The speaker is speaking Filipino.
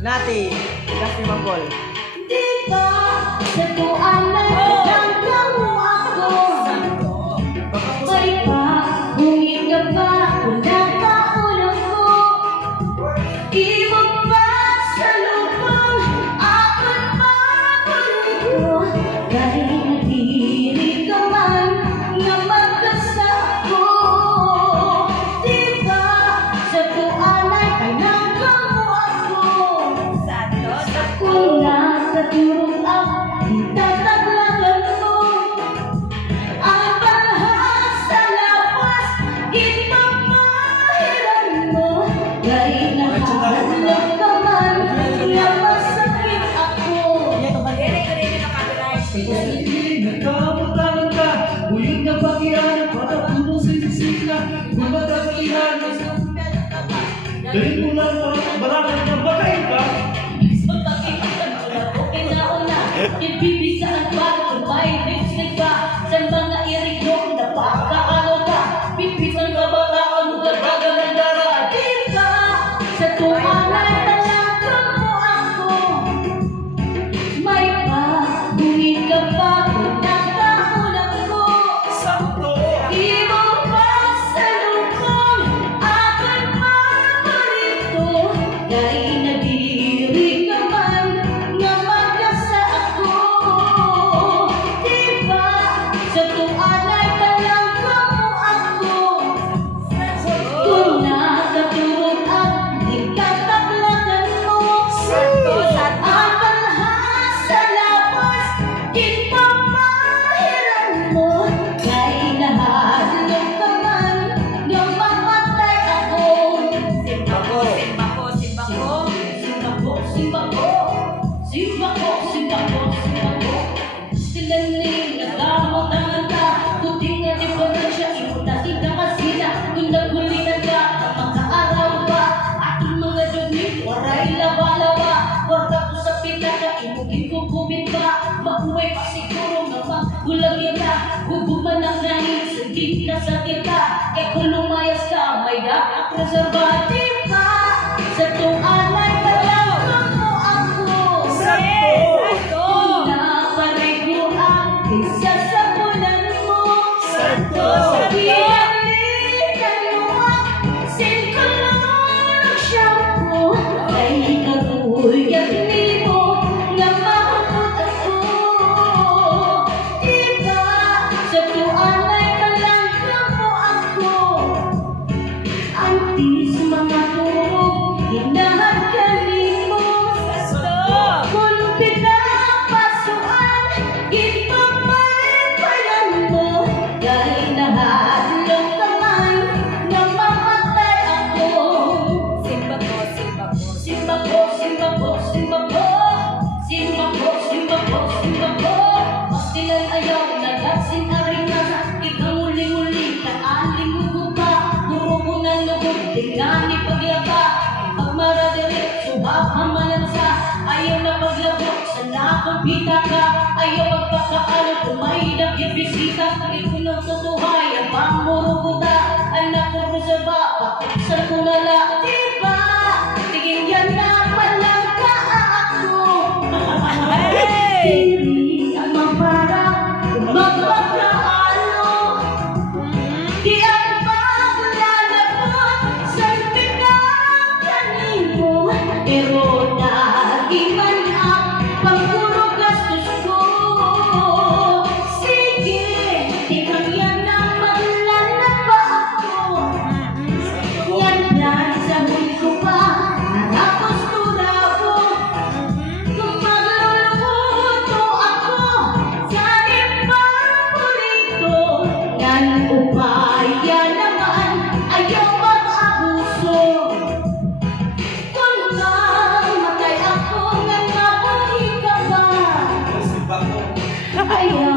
Nati, Justin Manggol. Di ba sa tuan na hanggang mo ako? May pahungin ka ba kung nakaulang ko? Iwan ba sa lupang ako't mabalik ko? Dahil naghihilig ka man na magkasako. Di ba sa tuan ay hanggang mo ako? Kung nakaturong ako, itataglagan mo ang balhas sa lawas, ipamahiran mo. Dahil nakahalap ka man, na masakit ako. Nagkamutalan ka, uyog na bagian, patapulong sa isisika, gumatagihan. Dahil mo lang barangay na bakain ka. Ibibisaan ba kung may lipstick ka sa mga irig mo na pagkaano ka? Pipisan ka ba ka ang gagaga ng dara? Di ba sa tuwan ay talagang mo ako? May pagbuhin ka ba kung nakaulang ko? Iwan ba sa lupong ako't mabalito? Dahil naghihirig ka man na magkasa ako. Di ba sa tuwan ay talagang mo ako? Kung nakaturong at ikatablagan mo ang balhas sa lawas, ipamahiran mo. Dahil nahadlok ka man na mamatay ako. Simba ko, simba ko, simba ko. Simba ko, simba ko. Simba ko, simba ko, simba ko. Sila nila nagkamatangan ka. Tuting na diferensya, iputasin ka kasila. Kung naghulinan ka, magkaaraw ba? Aking mga dumi, waray lawa-lawa. Warga ko sa pitaka, imugin ko bumit ba? Makuway pa siguro na magulagyan ka. Hubuman ang nangin, saging ka sa kita. E kung lumayas ka, may dapat preservative ba? Sa tuwan ay talagang mo ako. Kung naparigo ang isa sa bulan mo, ialitan mo ang singkulong ng shampoo. Ay kaguyak mo na mahapot ako. Di ba sa tuwan ay talagang mo ako? Antis mga turog, hinahagkanin mo. Kung pinapasuan, ipapalipayan mo. Dahil nahadlok ka man, na mamatay ako. Simba ko, simba ko. Simba ko, simba ko, simba ko. Simba ko, simba ko, simba ko. Pastilan ayaw, nagaksin arena. Ikaw uli-uli, kaaling ugupa. Puro ko ng lubog, tingnan ni paglaba. Pagmaradiri, subak ang malansa. Ayaw na paglabok, sa nakapita ka. Ayaw magpakaalam, kumay na ibisita. Ikaw ng tutuhay, ang pamurukuta. Anak ko sa ba, pakuksan ko na lang. Diba, tingin yan na palang ka ako. Diri ang mapara, magpapakaalo. Di ang paglalabot sa pinakanin mo. Pero nagiman ang pagpuro gastos ko. Sige, ikaw yan ang maglalaba ako. Yan lang sa huli ko pa, natapos turabo. Kung magluluto ako sa ipaborito, yan upaya naman, ayaw mag-abuso. Kung mamatay ako, nga mabuhay ka ba? Ayaw